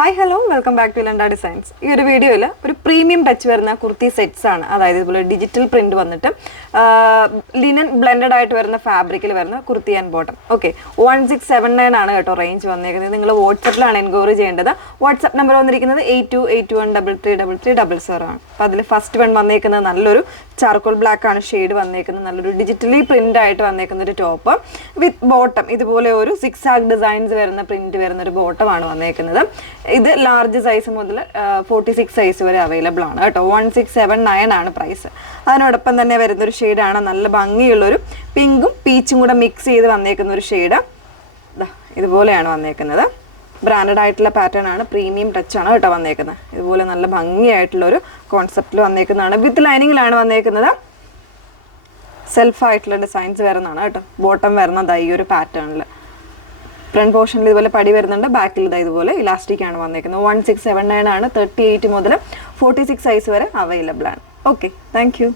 Hi hello welcome back to Landa Designs. ഈ ഒരു വീഡിയോയിൽ ഒരു പ്രീമിയം ടച്ച് വരുന്ന കുർത്തി സെറ്റ്സ് ആണ്. അതായത് ഇതുപോലെ ഡിജിറ്റൽ പ്രിന്റ് വന്നിട്ട് ലിനൻ ബ്ലെൻഡഡ് ആയിട്ട് വരുന്ന ഫാബ്രിക്കിൽ വരുന്ന കുർത്തി ആൻഡ് ബോട്ടം. ഓക്കെ, 1679 ആണ് കേട്ടോ റേഞ്ച് വന്നേക്കുന്നത്. നിങ്ങൾ വാട്സപ്പിലാണ് എൻക്വയറി ചെയ്യേണ്ടത്. വാട്സപ്പ് നമ്പർ വന്നിരിക്കുന്നത് 8281333300 ആണ്. അപ്പോൾ അതിൽ ഫസ്റ്റ് വൺ വന്നേക്കുന്നത് നല്ലൊരു ചാർക്കോൾ ബ്ലാക്ക് ആണ് ഷെയ്ഡ് വന്നേക്കുന്നത്. നല്ലൊരു ഡിജിറ്റലി പ്രിന്റ് ആയിട്ട് വന്നേക്കുന്ന ഒരു ടോപ്പ് വിത്ത് ബോട്ടം. ഇതുപോലെ ഒരു 6 ആഗ് ഡിസൈൻസ് വരുന്ന പ്രിന്റ് വരുന്ന ഒരു ബോട്ടമാണ് വന്നേക്കുന്നത്. ഇത് ലാർജ് സൈസ് മുതൽ 46 സൈസ് വരെ അവൈലബിൾ ആണ് കേട്ടോ. 1679 ആണ് പ്രൈസ്. അതിനോടൊപ്പം തന്നെ വരുന്നൊരു ഷെയ്ഡാണ് നല്ല ഭംഗിയുള്ളൊരു പിങ്കും പീച്ചും കൂടെ മിക്സ് ചെയ്ത് വന്നേക്കുന്ന ഒരു ഷെയ്ഡ്. ഇതുപോലെയാണ് വന്നേക്കുന്നത്. ബ്രാൻഡഡ് ആയിട്ടുള്ള പാറ്റേൺ ആണ്, പ്രീമിയം ടച്ച് ആണ് കേട്ടോ വന്നേക്കുന്നത്. ഇതുപോലെ നല്ല ഭംഗിയായിട്ടുള്ളൊരു കോൺസെപ്റ്റിൽ വന്നേക്കുന്നതാണ്. വിത്ത് ലൈനിങ്ങിലാണ് വന്നേക്കുന്നത്. സെൽഫായിട്ടുള്ള ഡിസൈൻസ് വരുന്നതാണ് കേട്ടോ. ബോട്ടം വരുന്നത് ഈ ഒരു പാറ്റേണിൽ. ഫ്രണ്ട് പോർഷനിൽ ഇതുപോലെ പടി വരുന്നുണ്ട്. ബാക്കിൽ ഇതുപോലെ ഇലാസ്റ്റിക് ആണ് വന്നേക്കുന്നത്. 1679 ആണ്. 38 മുതൽ 46 സൈസ് വരെ അവൈലബിൾ ആണ്. Okay, thank you.